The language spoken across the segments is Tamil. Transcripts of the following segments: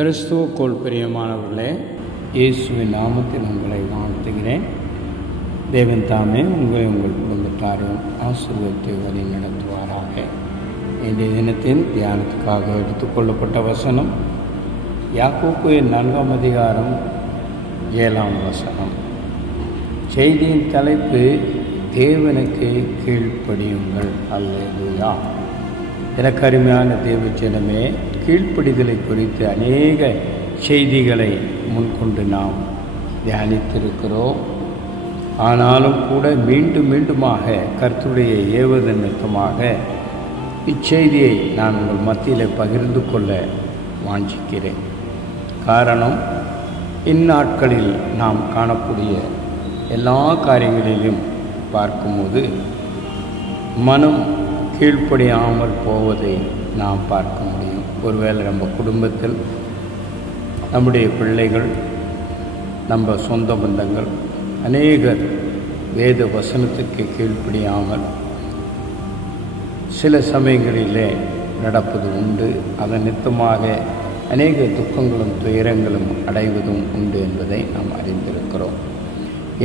கிறிஸ்துவுக்குள் பிரியமானவர்களே, இயேசுவின் நாமத்தில் உங்களை வாழ்த்துகிறேன். தேவன் தாமே உங்கள் குடும்பத்தாரும் ஆசீர்வதித்து வழி நடத்துவாராக. இன்றைய தினத்தின் தியானத்துக்காக எடுத்துக்கொள்ளப்பட்ட வசனம் யாக்கோபு 4 அதிகாரம் 7 வசனம். செய்தியின் தலைப்பு தேவனுக்கு கீழ்ப்படியுங்கள். அல்லேலூயா. எனக்கு அருமையான தேவஜனமே, கீழ்ப்படிதலை குறித்து அநேக செய்திகளை முன்கொண்டு நாம் தியானித்திருக்கிறோம். ஆனாலும் கூட மீண்டுமாக கர்த்தருடைய ஏவுதல் நிமித்தமாக இச்செய்தியை நான் உங்கள் மத்தியில் பகிர்ந்து கொள்ள வாஞ்சிக்கிறேன். காரணம், இந்நாட்களில் நாம் காணக்கூடிய எல்லா காரியங்களிலும் பார்க்கும்போது மனம் கீழ்ப்படியாமல் போவதை நாம் பார்க்க முடியும். ஒருவேளை நம்ம குடும்பத்தில் நம்முடைய பிள்ளைகள், நம்ம சொந்த பந்தங்கள் அநேகர் வேத வசனத்துக்கு கீழ்ப்படியாமல் சில சமயங்களிலே நடப்பது உண்டு. அதன் நிமித்தமாக அநேக துக்கங்களும் துயரங்களும் அடைவதும் உண்டு என்பதை நாம் அறிந்திருக்கிறோம்.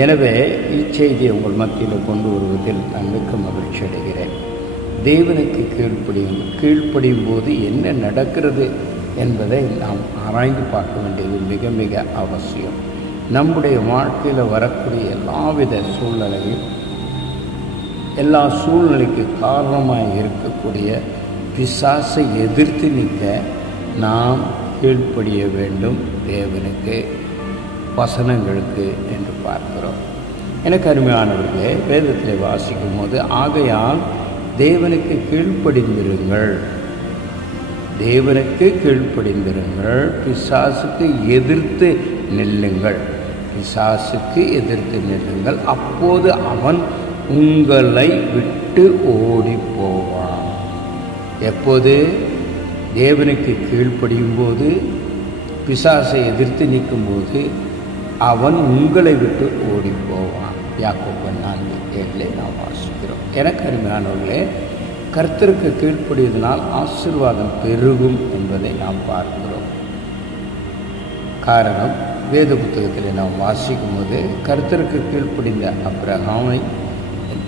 எனவே இச்செய்தியை உங்கள் மத்தியில் கொண்டு வருவதில் நான் மிக்க மகிழ்ச்சி அடைகிறேன். தேவனுக்கு கீழ்ப்படியும் போது என்ன நடக்கிறது என்பதை நாம் ஆராய்ந்து பார்க்க வேண்டியது மிக மிக அவசியம். நம்முடைய வாழ்க்கையில் வரக்கூடிய எல்லாவித சூழ்நிலையும், எல்லா சூழ்நிலைக்கு காரணமாக இருக்கக்கூடிய பிசாசை எதிர்த்து நிற்க நாம் கீழ்ப்படிய வேண்டும் தேவனுக்கு, வசனங்களுக்கு என்று பார்க்கிறோம். எனக்கு அருமையானவர்களே, வேதத்தில் வாசிக்கும் போது ஆகையால் தேவனுக்கு கீழ்ப்படிந்திருங்கள், தேவனுக்கு கீழ்ப்படிந்திருங்கள், பிசாசுக்கு எதிர்த்து நில்லுங்கள், பிசாசுக்கு எதிர்த்து நில்லுங்கள், அப்போது அவன் உங்களை விட்டு ஓடி போவான். எப்போது? தேவனுக்கு கீழ்ப்படியும் போது, பிசாசை எதிர்த்து நிற்கும்போது அவன் உங்களை விட்டு ஓடி போவான். யாக்கோபு 4:7 நாம் வாசிக்கிறோம். எனக்கு அருமையானவர்களே, கர்த்தருக்கு கீழ்ப்படிவதனால் ஆசீர்வாதம் பெருகும் என்பதை நாம் பார்க்கிறோம். காரணம், வேத புத்தகத்தில் நாம் வாசிக்கும் போது கர்த்தருக்கு கீழ்ப்படிந்த ஆபிரகாமை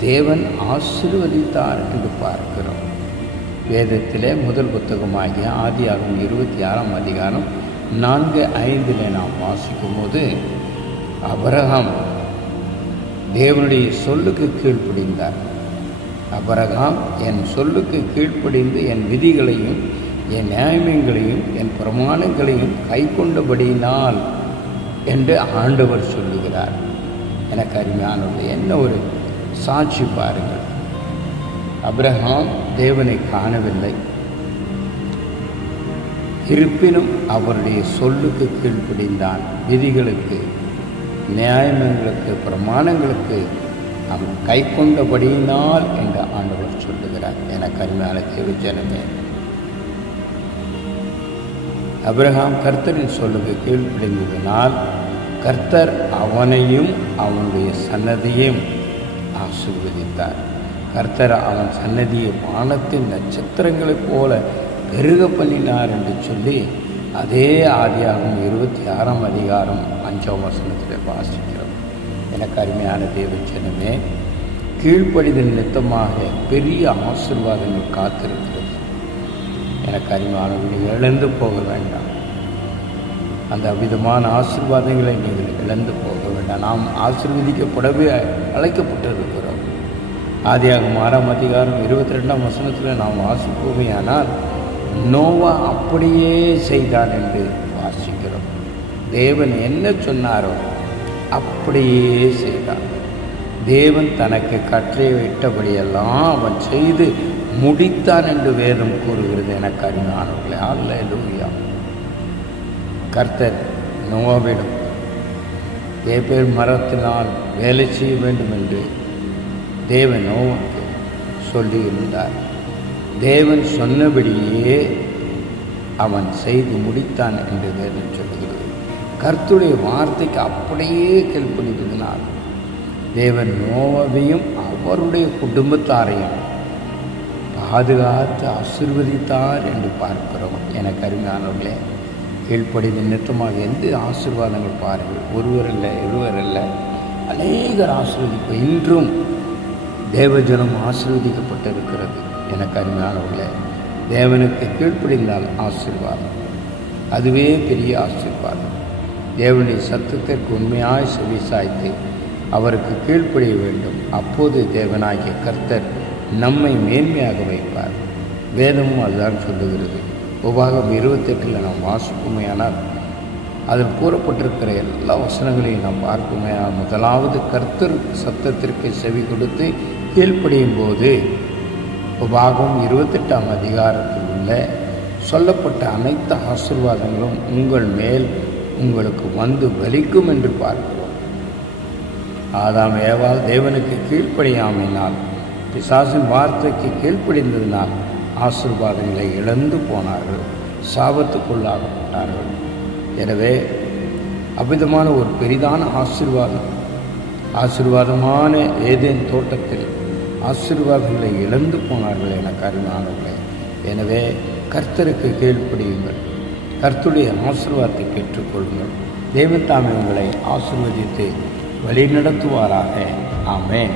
தேவன் ஆசீர்வதித்தார் என்று பார்க்கிறோம். வேதத்திலே முதல் புத்தகமாகிய ஆதியாகமம் 26 அதிகாரம் 4-5 நாம் வாசிக்கும் போது ஆபிரகாம் தேவனுடைய சொல்லுக்கு கீழ்ப்படிந்தார். ஆபிரகாம் என் சொல்லுக்கு கீழ்ப்படிந்து என் விதிகளையும் என் நியாயங்களையும் என் பிரமாணங்களையும் கை கொண்டபடியினால் என்று ஆண்டவர் சொல்லுகிறார். எனக்கு அருமையானது என்ன ஒரு சாட்சி பாருங்கள். ஆபிரகாம் தேவனை காணவில்லை, இருப்பினும் அவருடைய சொல்லுக்கு கீழ்ப்படிந்தான். விதிகளுக்கு, நியாயங்களுக்கு, பிரமாணங்களுக்கு அவன் கை கொண்டபடியினால் என்று ஆண்டவர் சொல்லுகிறார். எனக்கு அருமையான தேவஜனமே, ஆபிரகாம் கர்த்தரின் சொல்லுக்கு கீழ்ப்படிந்ததினால் கர்த்தர் அவனையும் அவனுடைய சன்னதியையும் ஆசீர்வதித்தார். கர்த்தர் அவன் சன்னதியை வானத்தின் நட்சத்திரங்களைப் போல பெருக பண்ணினார் என்று சொல்லி அதே ஆதியாகமம் 26 அதிகாரம் 5 வசனத்தில் வாசிக்கிறோம். எனக்கு அருமையான தேவஜனமே, கீழ்ப்படிதல் நிமித்தமாக பெரிய ஆசீர்வாதங்கள் காத்திருக்கிறது. எனக்கு அருமையானவர்கள், இழந்து போக வேண்டாம். அந்த அவ்விதமான ஆசீர்வாதங்களை நீங்கள் இழந்து போக வேண்டாம். நாம் ஆசீர்வதிக்கப்படவே அழைக்கப்பட்டிருக்கிறோம். ஆதியாகமம் 6 அதிகாரம் 22 வசனத்தில் நாம் வாசிப்போமையானால் நோவா அப்படியே செய்தான் என்று வாசிக்கிறோம். தேவன் என்ன சொன்னாரோ அப்படியே செய்தான். தேவன் தனக்கு கட்டளையிட்டபடியெல்லாம் அவன் செய்து முடித்தான் என்று வேதம் கூறுகிறது. எனக்கு அருமையானவர்களே, அல்லேலூயா. கர்த்தர் நோவாவிடம் வேப்பேர் மரத்தினால் வேலை செய்ய வேண்டும் என்று தேவன் நோவாவுக்கு சொல்லியிருந்தார். தேவன் சொன்னபடியே அவன் செய்து முடித்தான் என்று வேதம் சொல்லுகிறது. கர்த்தருடைய வார்த்தைக்கு அப்படியே கீழ்ப்படிந்ததினால் தேவன் நோவாவையும் அவருடைய குடும்பத்தாரையும் பாதுகாத்து ஆசீர்வதித்தார் என்று பார்க்கிறோம். எனக்கு அருமையானவர்களே, கீழ்ப்படிந்த நிமித்தமாக எந்த ஆசீர்வாதங்கள் பாருங்கள், ஒருவர் அல்ல, இருவர் அல்ல, அநேகர் ஆசீர்வதிப்பு. இன்றும் தேவஜனம் ஆசீர்வதிக்கப்பட்டிருக்கிறது. எனக்கு அருமையானவர்களே, தேவனுக்கு கீழ்ப்படிந்தால் ஆசீர்வாதம், அதுவே பெரிய ஆசீர்வாதம். தேவனுடைய சத்தத்திற்கு உண்மையாய் செவி சாய்த்து அவருக்கு கீழ்ப்படிய வேண்டும். அப்போது தேவனாகிய கர்த்தர் நம்மை மேன்மையாக வைப்பார். வேதமும் அதுதான் சொல்லுகிறது. உபாகம் 28 நாம் வாசிப்புமையானால் அதில் கூறப்பட்டிருக்கிற எல்லா வசனங்களையும் நாம் பார்க்குமையானால், முதலாவது கர்த்தர் சத்தத்திற்கு செவி கொடுத்து கீழ்ப்படியும் போது உபாகம் 28ஆம் அதிகாரத்தில் உள்ள சொல்லப்பட்ட அனைத்து ஆசீர்வாதங்களும் உங்கள் மேல் உங்களுக்கு வந்து பலிக்கும் என்று பார்க்கிறோம். ஆதாம் ஏவாள் தேவனுக்கு கீழ்ப்படியாமையினால், பிசாசின் வார்த்தைக்கு கீழ்ப்படிந்ததினால் ஆசீர்வாதங்களை இழந்து போனார்கள், சாபத்துக்குள்ளாகப்பட்டார்கள். எனவே அவ்விதமான ஒரு பெரிதான ஆசீர்வாதமான ஏதேன் தோட்டத்தில் ஆசீர்வாதங்களை இழந்து போனார்கள் என கருணானவர்களே. எனவே கர்த்தருக்கு கீழ்ப்படியுங்கள், கர்த்தருடைய ஆசீர்வாதத்தை பெற்றுக்கொள்ளுங்கள். தேவன் தாமே உங்களை ஆசீர்வதித்து வழிநடத்துவாராக. ஆமென்.